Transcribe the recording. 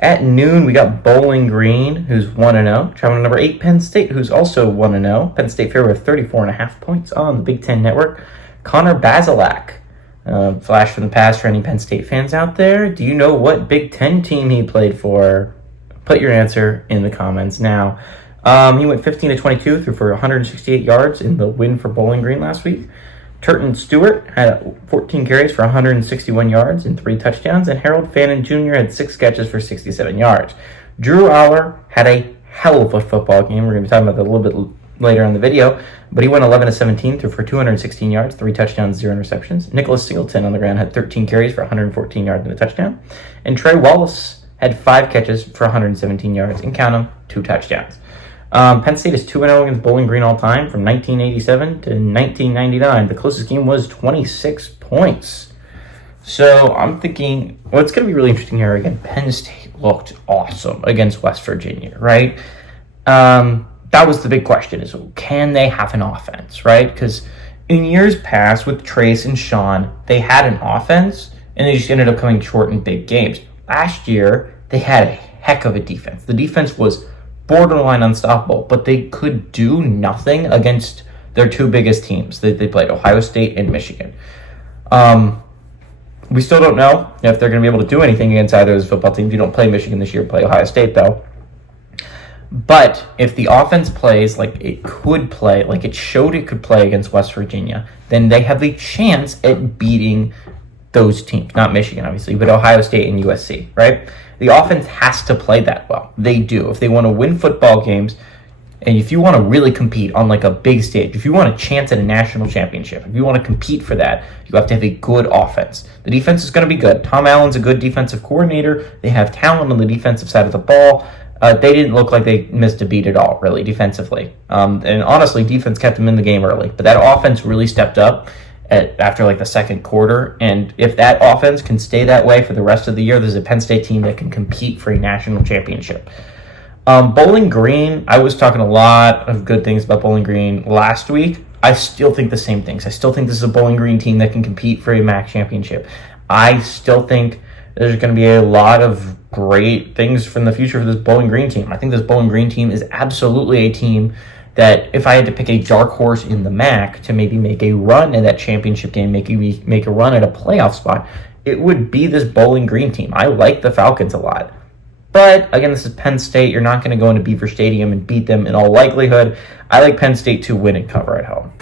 At noon, we got Bowling Green, who's 1-0. Traveling to number 8, Penn State, who's also 1-0. Penn State favored with 34.5 points on the Big Ten Network. Connor Bazelak, flash from the past for any Penn State fans out there. Do you know what Big Ten team he played for? Put your answer in the comments now. He went 15-22, threw for 168 yards in the win for Bowling Green last week. Turton Stewart had 14 carries for 161 yards and 3 touchdowns, and Harold Fannin Jr. had 6 catches for 67 yards. Drew Aller had a hell of a football game. We're going to be talking about that a little bit later in the video, but he went 11-17, threw for 216 yards, 3 touchdowns, 0 interceptions. Nicholas Singleton on the ground had 13 carries for 114 yards and a touchdown, and Trey Wallace had 5 catches for 117 yards, and count them, 2 touchdowns. Penn State is 2-0 against Bowling Green all time from 1987 to 1999. The closest game was 26 points. So I'm thinking, what's going to be really interesting here, again, Penn State looked awesome against West Virginia, right? That was the big question, is can they have an offense, right? Because in years past with Trace and Sean, they had an offense, and they just ended up coming short in big games. Last year, they had a heck of a defense. The defense was borderline unstoppable, but they could do nothing against their 2 biggest teams. They played Ohio State and Michigan. We still don't know if they're going to be able to do anything against either of those football teams. You don't play Michigan this year, play Ohio State, though. But if the offense plays like it could play, like it showed it could play against West Virginia, then they have a chance at beating those teams. Not Michigan, obviously, but Ohio State and USC, right? The offense has to play that well. They do. If they want to win football games, and if you want to really compete on like a big stage, if you want a chance at a national championship, if you want to compete for that, you have to have a good offense. The defense is going to be good. Tom Allen's a good defensive coordinator. They have talent on the defensive side of the ball. They didn't look like they missed a beat at all, really, defensively. And honestly, defense kept them in the game early. But that offense really stepped up after like the second quarter. And if that offense can stay that way for the rest of the year, there's a Penn State team that can compete for a national championship. Bowling Green, I was talking a lot of good things about Bowling Green last week. I still think the same things. I still think this is a Bowling Green team that can compete for a MAC championship. I still think there's going to be a lot of great things from the future for this Bowling Green team. I think this Bowling Green team is absolutely a team that if I had to pick a dark horse in the MAC to maybe make a run in that championship game, make a run at a playoff spot, it would be this Bowling Green team. I like the Falcons a lot. But, again, this is Penn State. You're not going to go into Beaver Stadium and beat them in all likelihood. I like Penn State to win and cover at home.